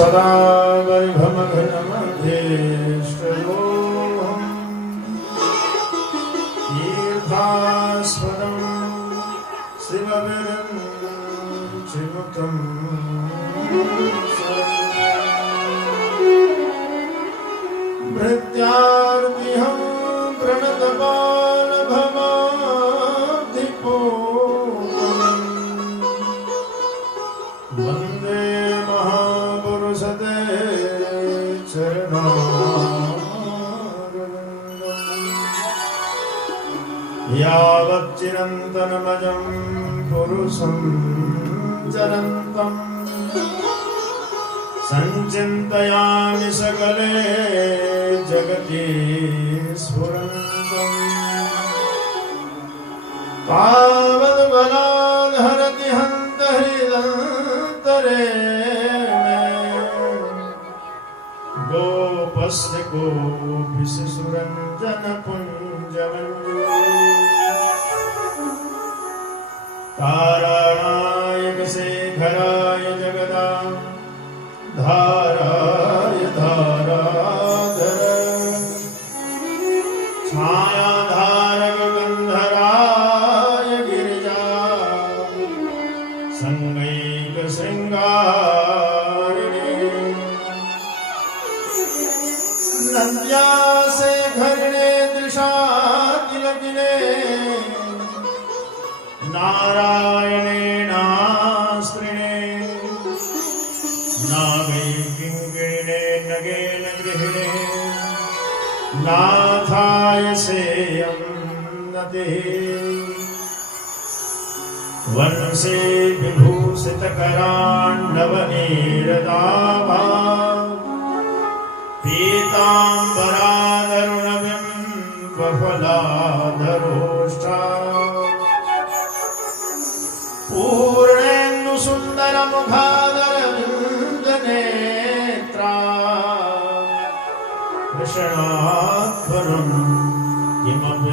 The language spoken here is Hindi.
सदा वैभवघनमध्येष्टयोऽहम् तीर्थास्पदं शिवविरञ्चिनुतं भृत्यार्तिहं प्रणतपालभवाब्धिपूर्णम् वन्दे महापुरुषते चरणारविन्दम् यावच्चिरन्तनमजं पुरुषं चरन्तम् संचिन्तयामि सकले जगति स्फुरन्तम् तावद्बलाद् हरति हन्त हृदन्तरे गोपस्य कोऽपि शिशुरञ्जनपुञ्जमञ्जू ताराणाय शेखराय जगदा धाराय धाराधर छायाधारक गन्धराय गिरिजा संगैक शृङ्गारिणे नद्यासे घरिणे दृशातिलकिने नारायणेनास्त्रिणे नागै किङ्किणे नगेन गृहिणे नाथाय सेयं नतिः वंशे विभूषितकराण्डवनीरदाभा पीताम्बरादरुणबिम्बफलाधरोष्ठा पूर्णेन्दुसुन्दरमुखादरविन्दनेत्रा कृष्णात् परं किमपि